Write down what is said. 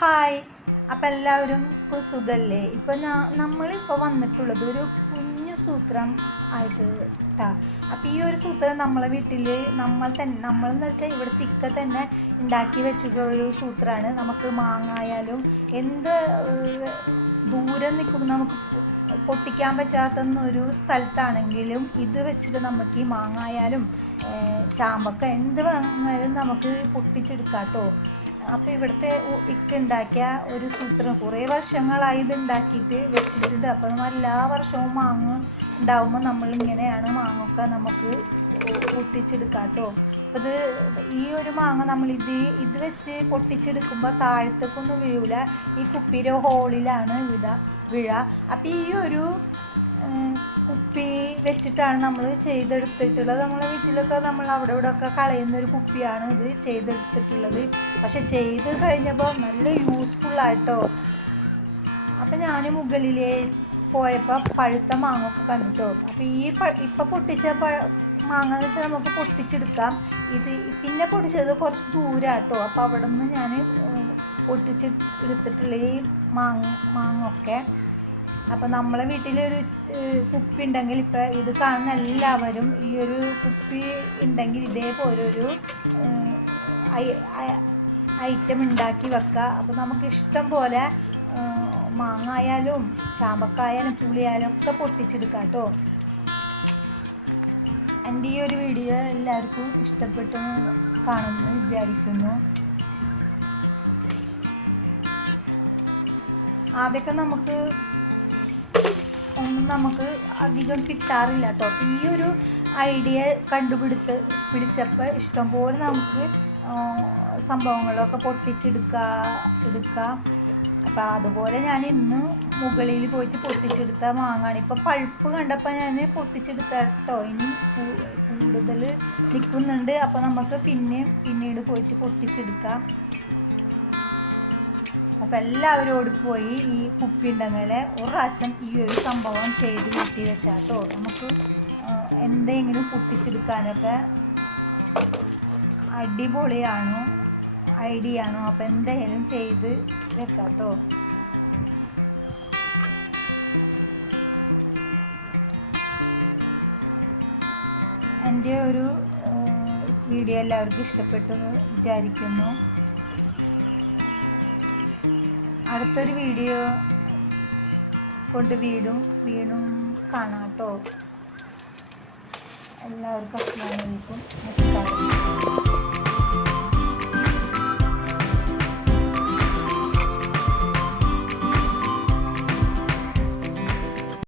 Hi, അപ്പം എല്ലാവരും സുഖല്ലേ? ഇപ്പം നമ്മളിപ്പോൾ വന്നിട്ടുള്ളത് ഒരു കുഞ്ഞു സൂത്രം ആയിട്ട് ട്ടാ. അപ്പം ഈ ഒരു സൂത്രം നമ്മളെ വീട്ടിൽ നമ്മളെന്ന് വെച്ചാൽ ഇവിടെ തിക്ക തന്നെ ഉണ്ടാക്കി വെച്ചിട്ടുള്ളൊരു സൂത്രമാണ്. നമുക്ക് മാങ്ങായാലും എന്ത് ദൂരം നിൽക്കുമ്പോൾ നമുക്ക് പൊട്ടിക്കാൻ പറ്റാത്തൊരു സ്ഥലത്താണെങ്കിലും ഇത് വെച്ചിട്ട് നമുക്ക് ഈ മാങ്ങായാലും ചാമ്പക്ക എന്ത് വാങ്ങാലും നമുക്ക് പൊട്ടിച്ചെടുക്കാം കേട്ടോ. അപ്പോൾ ഇവിടുത്തെ ഉണ്ടാക്കിയ ഒരു സൂത്രം കുറേ വർഷങ്ങളായി ഇത് ഉണ്ടാക്കിയിട്ട് വെച്ചിട്ടുണ്ട്. അപ്പോൾ നമ്മൾ എല്ലാ വർഷവും മാങ്ങ ഉണ്ടാകുമ്പോൾ നമ്മളിങ്ങനെയാണ് മാങ്ങൊക്കെ നമുക്ക് പൊട്ടിച്ചെടുക്കാം കേട്ടോ. അപ്പോൾ ഈ ഒരു മാങ്ങ ഇത് വെച്ച് പൊട്ടിച്ചെടുക്കുമ്പോൾ താഴത്തേക്കൊന്നും വീഴൂല, ഈ കുപ്പിയുടെ ഹോളിലാണ് വീഴ. അപ്പോൾ ഈ ഒരു കുപ്പി വെച്ചിട്ടാണ് നമ്മൾ ചെയ്തെടുത്തിട്ടുള്ളത്. നമ്മളെ വീട്ടിലൊക്കെ നമ്മൾ അവിടെ ഇവിടെയൊക്കെ കളയുന്നൊരു കുപ്പിയാണ് ഇത് ചെയ്തെടുത്തിട്ടുള്ളത്. പക്ഷെ ചെയ്ത് കഴിഞ്ഞപ്പോൾ നല്ല യൂസ്ഫുള്ളായിട്ടോ. അപ്പം ഞാൻ മുകളിൽ പോയപ്പോൾ പഴുത്ത മാങ്ങൊക്കെ കണ്ടിട്ടോ. അപ്പോൾ ഇപ്പം പൊട്ടിച്ച മാങ്ങ എന്ന് വെച്ചാൽ നമുക്ക് പൊട്ടിച്ചെടുക്കാം. പിന്നെ പൊട്ടിച്ചത് കുറച്ച് ദൂരാട്ടോ. അപ്പോൾ അവിടെ നിന്ന് ഞാൻ പൊട്ടിച്ചെടുത്തിട്ടുള്ള ഈ മാങ്ങൊക്കെ. അപ്പോൾ നമ്മളെ വീട്ടിലൊരു കുപ്പി ഉണ്ടെങ്കിൽ ഇപ്പം ഇത് കാണുന്ന എല്ലാവരും ഈ ഒരു കുപ്പി ഉണ്ടെങ്കിൽ ഇതേപോലൊരു ഐറ്റം ഉണ്ടാക്കി വെക്കുക. അപ്പോൾ നമുക്ക് ഇഷ്ടം പോലെ മാങ്ങ ആയാലും ചാമ്പക്കായാലും പുളിയായാലും ഒക്കെ പൊട്ടിച്ചെടുക്കാം കേട്ടോ. എൻ്റെ ഈ ഒരു വീഡിയോ എല്ലാവർക്കും ഇഷ്ടപ്പെട്ടു കാണുമെന്ന് വിചാരിക്കുന്നു. ആദ്യമൊക്കെ നമുക്ക് അധികം കിട്ടാറില്ല കേട്ടോ. അപ്പോൾ ഈ ഒരു ഐഡിയ പിടിച്ചപ്പോൾ ഇഷ്ടംപോലെ നമുക്ക് സംഭവങ്ങളൊക്കെ പൊട്ടിച്ചെടുക്കാം. അപ്പോൾ അതുപോലെ ഞാൻ ഇന്ന് മുകളിൽ പോയിട്ട് പൊട്ടിച്ചെടുത്ത മാങ്ങാണ്. ഇപ്പോൾ പഴുപ്പ് കണ്ടപ്പോൾ ഞാൻ പൊട്ടിച്ചെടുത്ത കേട്ടോ. ഇനി കൂടുതൽ നിൽക്കുന്നുണ്ട്. അപ്പോൾ നമുക്ക് പിന്നീട് പോയിട്ട് പൊട്ടിച്ചെടുക്കാം. അപ്പോൾ എല്ലാവരും ഓടിപ്പോയി ഈ കുപ്പി ഉണ്ടെങ്കിൽ ഒരു പ്രാവശ്യം ഈ ഒരു സംഭവം ചെയ്ത് വീട്ടിൽ വെച്ചാൽ കേട്ടോ. നമുക്ക് എന്തെങ്കിലും പൊട്ടിച്ചെടുക്കാനൊക്കെ അടിപൊളിയാണോ ഐഡിയ ആണോ. അപ്പോൾ എന്തെങ്കിലും ചെയ്ത് വെക്കാം കേട്ടോ. എൻ്റെ ഒരു വീഡിയോ എല്ലാവർക്കും ഇഷ്ടപ്പെട്ടു എന്ന് വിചാരിക്കുന്നു. അടുത്തൊരു വീഡിയോ കൊണ്ട് വീണ്ടും കാണാം കേട്ടോ. എല്ലാവർക്കും അസ്സലാമു അലൈക്കും, നമസ്കാരം.